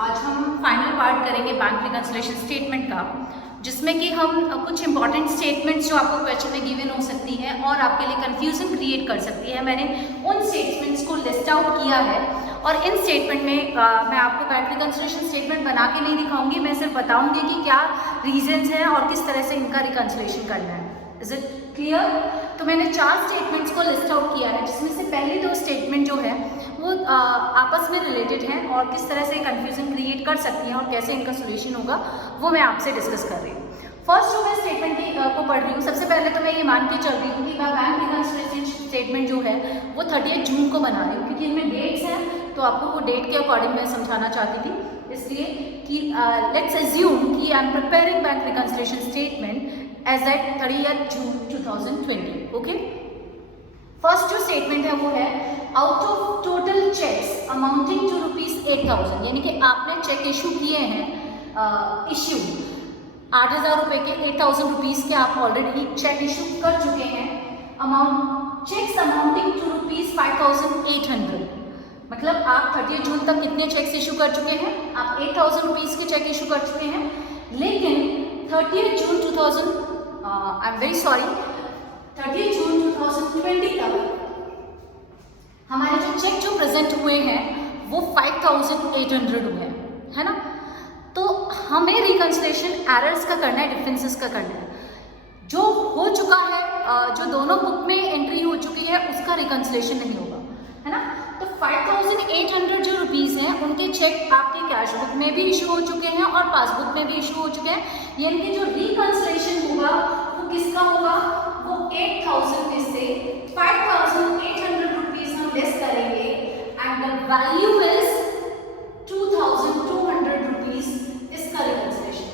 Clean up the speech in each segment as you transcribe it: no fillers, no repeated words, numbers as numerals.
आज हम final part करेंगे बैंक रिकंसिलिएशन स्टेटमेंट का, जिसमें कि हम कुछ इंपॉर्टेंट स्टेटमेंट्स जो आपको क्वेश्चन में गिवन हो सकती है और आपके लिए कंफ्यूजन क्रिएट कर सकती है, मैंने उन स्टेटमेंट्स को लिस्ट आउट किया है। और इन स्टेटमेंट में मैं आपको बैंक रिकंसिलिएशन स्टेटमेंट बना के नहीं दिखाऊंगी, मैं सिर्फ बताऊंगी कि क्या रीजंस हैं और किस तरह से इनका रिकंसिलिएशन करना है। Is it clear? तो मैंने 4 स्टेटमेंट्स को लिस्ट आउट किया है, जिसमें से पहली 2 स्टेटमेंट जो है वो आपस में रिलेटेड हैं और किस तरह से कंफ्यूजन क्रिएट कर सकती हैं और कैसे इनका सोल्यूशन होगा वो मैं आपसे डिस्कस कर रही हूँ। फर्स्ट जो मैं स्टेटमेंट को पढ़ रही हूँ, सबसे पहले तो मैं ये मान के चल रही हूँ कि मैं बैंक रिकंसिलिएशन स्टेटमेंट जो है वो 30 जून को बना रही हूँ, क्योंकि इनमें डेट्स हैं तो आपको वो डेट के अकॉर्डिंग मैं समझाना चाहती थी। इसलिए कि लेट्स अज्यूम कि I am preparing bank reconciliation statement as at 30 June 2020। Okay, first जो स्टेटमेंट है वो है out of total cheques amounting to ₹8,000, यानी कि आपने चेक इशू किए हैं, इशू 8,000 रुपये के, 8,000 रुपीज़ के आप ऑलरेडी चेक इशू कर चुके हैं। अमाउंट चेक्स अमाउंटिंग टू ₹5,800, मतलब आप 30 जून तक कितने चेक्स इशू कर चुके हैं? आप 8,000 रुपीज़ के चेक इशू कर चुके हैं। लेकिन 30 जून 2020 तक हमारे जो चेक जो प्रेजेंट हुए हैं वो 5,800 हुए हैं, है ना? तो हमें रिकंसिलिएशन एरर्स का करना है, डिफरेंसेस का करना है। जो हो चुका है, जो दोनों बुक में एंट्री हो चुकी है, उसका रिकंसिलिएशन नहीं होगा, है ना? तो 5,800 जो रुपीज़ हैं उनके चेक आपके कैश बुक में भी इशू हो चुके हैं और पासबुक में भी इशू हो चुके हैं, यानी कि जो रिकंसिलिएशन होगा वो किसका होगा? वो 8,000 में से 5,800 रुपीज़ हम लेस करेंगे and the value is 2,200 rupees, इसका रिकंसिलिएशन।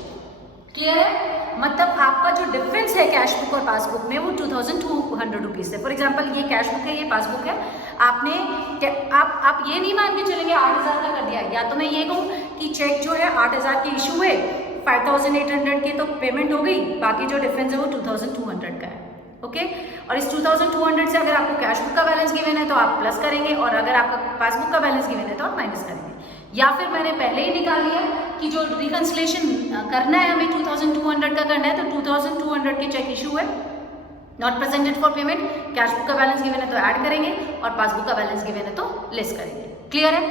क्लियर है? मतलब आपका जो डिफरेंस है कैश बुक और पासबुक में वो 2,200 रुपीज़ है। फॉर एग्जांपल ये कैश बुक है, ये पासबुक है, आपने आप ये नहीं मान के चलेंगे 8,000 का कर दिया, या तो मैं ये कहूँ कि चेक जो है 8,000 के इशू हुए, 5,800 की तो पेमेंट हो गई, बाकी जो डिफरेंस है वो 2,200 का है। ओके, और इस 2,200 से अगर आपको कैश बुक का बैलेंस गिवन है तो आप प्लस करेंगे, और अगर आपका पासबुक का बैलेंस गिवन है तो आप माइनस करेंगे। या फिर मैंने पहले ही निकाल लिया कि जो रिकंसिलिएशन करना है हमें 2,200 का करना है, तो 2,200 के चेक इशू है, not presented for payment, cash book का बैलेंस गिवन है तो ऐड करेंगे और पासबुक का बैलेंस गिवन है तो लेस करेंगे। क्लियर है?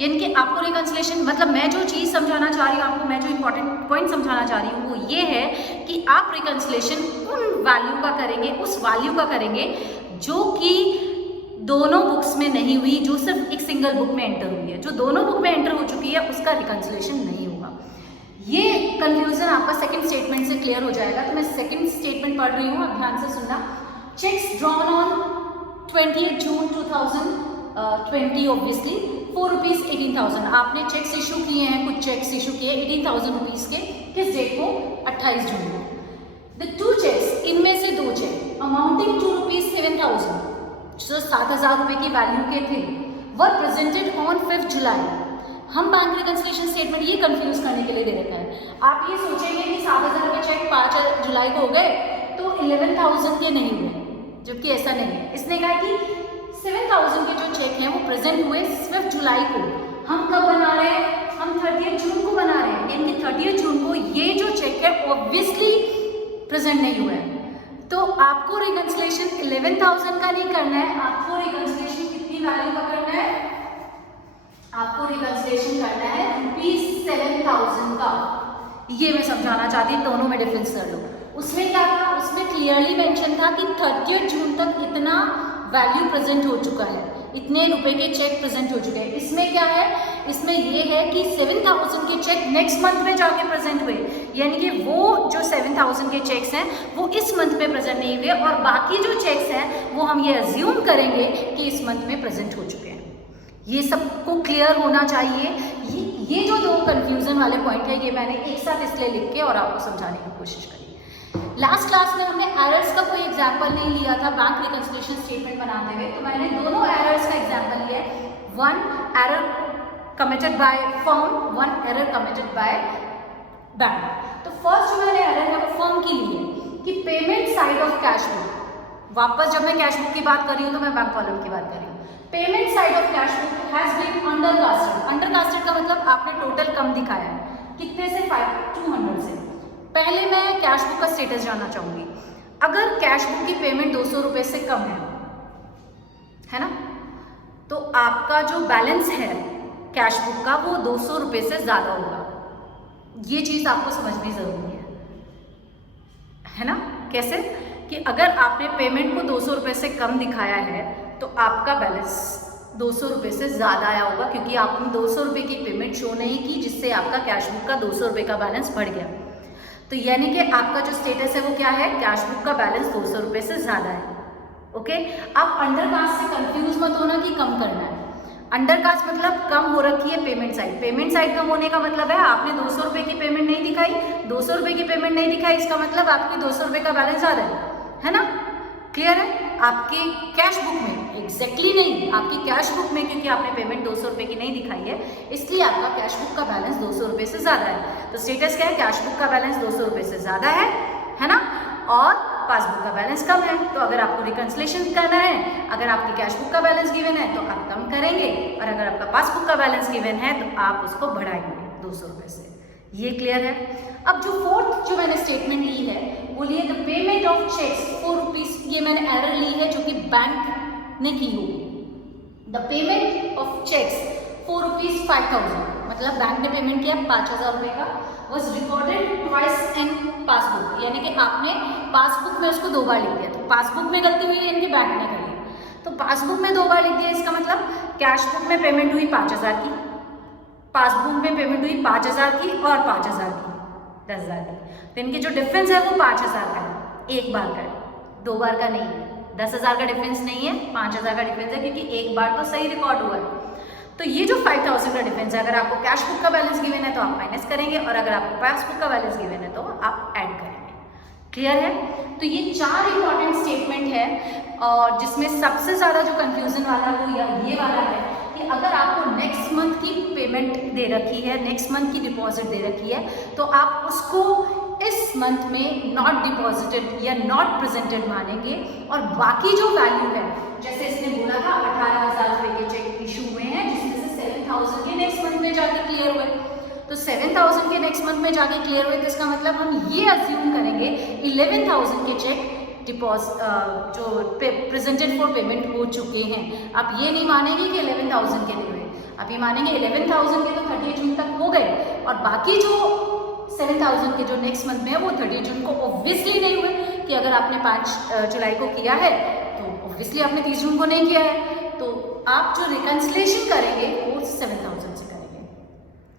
यानी कि आपको रिकंसिलिएशन, मतलब मैं जो चीज़ समझाना चाह रही हूँ आपको, मैं जो इंपॉर्टेंट पॉइंट समझाना चाह रही हूँ वो ये है कि आप रिकंसिलिएशन उन वैल्यू का करेंगे, उस वैल्यू का करेंगे जो कि दोनों बुक्स में नहीं हुई, जो सिर्फ एक सिंगल बुक में एंटर हुई है। जो दोनों बुक में एंटर हो चुकी है उसका रिकंसिलिएशन नहीं होगा। ये कंफ्यूजन आपका सेकंड स्टेटमेंट से क्लियर हो जाएगा। तो मैं सेकंड स्टेटमेंट पढ़ रही हूँ, आप ध्यान से सुनना। Cheques drawn on 20 June 2020 obviously for ₹18,000, आपने चेक्स इशू किए हैं, कुछ चेक्स इशू किए 18,000 रुपीज़ के, किस डेट को? 28 जून को। द 2 चेक्स, इनमें से 2 चेक अमाउंटिंग टू ₹7,000, जो 7,000 रुपये की वैल्यू के थे, वर प्रेजेंटेड ऑन 5 जुलाई। हम बैंक रिकंसिलिएशन स्टेटमेंट ये कंफ्यूज करने के लिए दे रखा है। आप ये सोचेंगे कि 7,000 रुपये चेक 5 जुलाई को हो गए तो 11,000 के नहीं हुए, जबकि ऐसा नहीं है। इसने कहा कि 7,000 के जो चेक हैं वो प्रेजेंट हुए 5 जुलाई को। हम कब बना रहे हैं? हम 30 जून को बना रहे हैं, यानी कि 30 जून को ये जो चेक है ऑब्वियसली प्रेजेंट नहीं हुआ है। तो आपको रिकंसिलिएशन 11,000 का नहीं करना है, आपको रिकंसिलिएशन कितनी वैल्यू का करना है? आपको रिकंसिलिएशन करना है ₹7,000 का। ये मैं समझाना चाहती हूँ, दोनों में डिफरेंस कर लो। उसमें क्या था? उसमें क्लियरली मेंशन था कि 30 जून तक इतना वैल्यू प्रेजेंट हो चुका है, इतने रुपए के चेक प्रेजेंट हो चुके हैं। इसमें क्या है? इसमें ये है कि 7,000 के चेक नेक्स्ट मंथ में जाके प्रेजेंट हुए, यानी कि वो जो 7,000 के चेक्स हैं वो इस मंथ में प्रेजेंट नहीं हुए, और बाकी जो चेक्स हैं वो हम ये अज्यूम करेंगे कि इस मंथ में प्रेजेंट हो चुके हैं। ये सबको क्लियर होना चाहिए। ये जो 2 कंफ्यूजन वाले पॉइंट है ये मैंने एक साथ इसलिए लिख के और आपको समझाने की कोशिश करी। लास्ट क्लास में हमने एरर्स का कोई एग्जाम्पल नहीं लिया था बैंक रिकंसिलिएशन स्टेटमेंट बनाते हुए, तो मैंने दोनों एरर्स का एग्जाम्पल लिया है। 1 error committed by firm, 1 error committed by bank. तो फर्स्ट जो मैंने एरर है वो फर्म की ली है कि payment side of cash book, वापस जब मैं कैश बुक की बात कर रही हूँ तो मैं बैंक कॉलम की बात कर रही हूँ। Payment side of cash book has been undercasted. Undercasted का मतलब आपने टोटल कम दिखाया है, कितने से 200 से। पहले मैं कैश बुक का स्टेटस जानना चाहूंगी। अगर कैश बुक की पेमेंट 200 रुपए से कम है ना, तो आपका जो बैलेंस है कैश बुक का वो 200 रुपए से ज्यादा होगा। ये चीज आपको समझनी जरूरी है ना। कैसे कि अगर आपने पेमेंट को 200 रुपए से कम दिखाया है तो आपका बैलेंस 200 रुपए से ज्यादा आया होगा, क्योंकि आपने 200 रुपए की पेमेंट शो नहीं की, जिससे आपका कैश बुक का 200 रुपए का बैलेंस बढ़ गया। तो यानी कि आपका जो स्टेटस है वो क्या है, कैश बुक का बैलेंस 200 रुपए से ज्यादा है। ओके, आप अंडरकास्ट से कंफ्यूज मत होना कि कम करना है। अंडरकास्ट मतलब कम हो रखी है पेमेंट साइड। पेमेंट साइड कम होने का मतलब है आपने 200 रुपए की पेमेंट नहीं दिखाई, 200 रुपए की पेमेंट नहीं दिखाई, इसका मतलब आपकी 200 रुपए का बैलेंस ज्यादा है ना। क्लियर है? आपके कैश बुक में एग्जैक्टली नहीं, आपकी कैश बुक में, क्योंकि आपने पेमेंट 200 रुपए की नहीं दिखाई है, इसलिए आपका कैश बुक का बैलेंस 200 रुपए से ज्यादा है। तो स्टेटस क्या है, कैश बुक का बैलेंस 200 रुपए से ज्यादा है ना, और पासबुक का बैलेंस कम है। तो अगर आपको रिकंसिलेशन करना है, अगर आपकी कैश बुक का बैलेंस गिवन है तो आप कम करेंगे, और अगर आपका पासबुक का बैलेंस गिवन है तो आप उसको बढ़ाएंगे 200 रुपए से। ये क्लियर है? अब जो फोर्थ जो मैंने स्टेटमेंट ली है वो लिए the payment of cheques 4 rupees, ये मैंने एरर ली है जो कि बैंक ने की होगी। The payment of cheques 4 rupees 5000, मतलब बैंक ने पेमेंट किया 5000 रुपए का, was recorded twice in passbook, यानी कि आपने पासबुक में उसको 2 बार लिख दिया। तो पासबुक में गलती हुई है, इनके बैंक ने करी, तो पासबुक में 2 बार लिख दिया। इसका मतलब कैश बुक में पेमेंट हुई 5000 की, पासबुक में पेमेंट हुई 5000 की और 5000 की, 10,000 की। तो इनके जो डिफरेंस है वो 5000 का है, एक बार का है, 2 बार का नहीं है। 10,000 का डिफरेंस नहीं है, 5000 का डिफरेंस है, क्योंकि एक बार तो सही रिकॉर्ड हुआ है। तो ये जो 5000 का डिफरेंस है, अगर आपको कैश बुक का बैलेंस गिवन है तो आप माइनस करेंगे, और अगर आपको पासबुक का बैलेंस गिवन है तो आप ऐड करेंगे। क्लियर है? तो ये 4 इंपॉर्टेंट स्टेटमेंट है, और जिसमें सबसे ज्यादा जो कंफ्यूजन वाला वो ये वाला है कि अगर आपको नेक्स्ट मंथ की पेमेंट दे रखी है, नेक्स्ट मंथ की डिपॉजिट दे रखी है, तो आप उसको इस मंथ में नॉट डिपॉजिटेड या नॉट प्रेजेंटेड मानेंगे, और बाकी जो वैल्यू है, जैसे इसने बोला था 18,000 रुपए के चेक इशू हुए हैं, जिसमें से 7,000 के नेक्स्ट मंथ में जाके क्लियर हुए। तो 7,000 के नेक्स्ट मंथ में जाके क्लियर हुए, तो इसका मतलब हम ये अज्यूम करेंगे 11,000 के चेक डिपॉजिट जो प्रेजेंटेड फॉर पेमेंट हो चुके हैं। आप ये नहीं मानेंगे कि 11,000 के नहीं हुए, आप ये मानेंगे 11,000 के तो 30 जून तक हो गए, और बाकी जो 7,000 के जो नेक्स्ट मंथ में है वो 30 जून को ऑब्वियसली नहीं हुए, कि अगर आपने 5 जुलाई को किया है तो ऑब्वियसली आपने 30 जून को नहीं किया है। तो आप जो रिकंसिलेशन करेंगे वो 7,000 से करेंगे।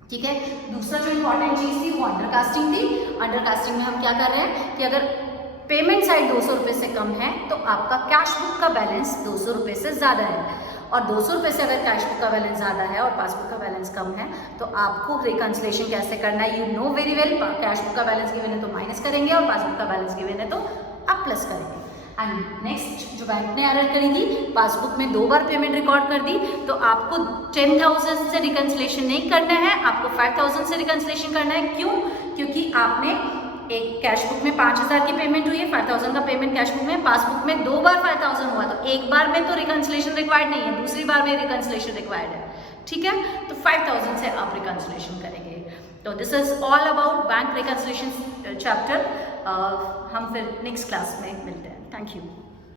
ठीक है? दूसरा जो इंपॉर्टेंट चीज थी वो अंडरकास्टिंग थी। अंडरकास्टिंग में हम क्या कर रहे हैं कि अगर पेमेंट साइड 200 रुपए से कम है तो आपका कैश बुक का बैलेंस 200 रुपए से ज्यादा है, और 200 रुपए से अगर कैश बुक का बैलेंस ज्यादा है और पासबुक का बैलेंस कम है तो आपको रिकंसिलेशन कैसे करना है, you know very well. Cash book का बैलेंस गिवन है तो माइनस करेंगे, और पासबुक का बैलेंस गिवन है तो आप प्लस करेंगे। एंड नेक्स्ट जो बैंक ने एरर करी थी, पासबुक में 2 बार पेमेंट रिकॉर्ड कर दी, तो आपको 10,000 से रिकंसिलेशन नहीं करना है, आपको 5,000 से रिकंसिलेशन करना है। क्यों? क्योंकि आपने एक कैश बुक में 5,000 की पेमेंट हुई है, 5,000 का पेमेंट कैश बुक में, पासबुक में 2 बार 5,000 हुआ, तो एक बार में तो रिकंसिलेशन रिक्वायर्ड नहीं है, दूसरी बार में रिकंसिलेशन रिक्वायर्ड है। ठीक है? तो 5,000 से आप रिकंसिलेशन करेंगे। तो this is all about bank reconciliation chapter. हम फिर नेक्स्ट क्लास में मिलते हैं। Thank you.